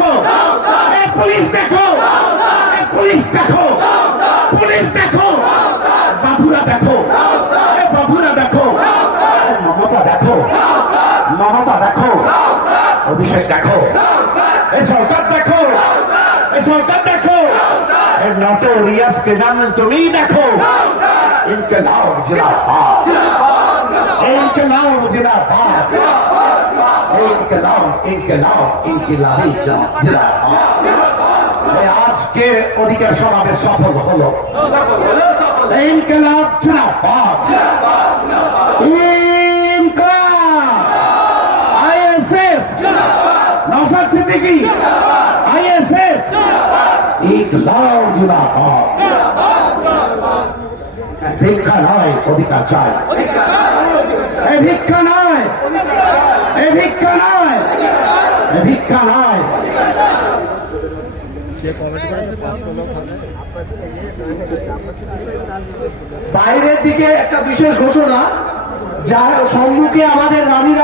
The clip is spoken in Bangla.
দেখো, পুলিশ দেখো, পুলিশ দেখো, পুলিশ দেখো, বাবুরা দেখো, বাবুরা দেখো, মমতা দেখো, মমতা দেখো, অভিষেক দেখো, এই সরকার দেখো, এই সরকার দেখো, नोटोरियस क्रिमिनल तुम्ही देखो, इनके नाम जिंदाबाद, इनके नाम जिंदाबाद, इनके नाम इनकी लाही जिंदाबाद। आज के अधिकार समावेश सफल हलो, इनके नाम जिंदाबाद, इनकलाब आईएसएफ नौशाद सिद्दीकी आईएसएफ ইনকলাব জিন্দাবাদ। ভিক্ষা নয়, অধিকার চাই। এ ভিক্ষা নয়, এ ভিক্ষা নয়, এ ভিক্ষা নয়। বাইরের দিকে একটা বিশেষ ঘোষণা, যার সম্মুখে আমাদের রানীরা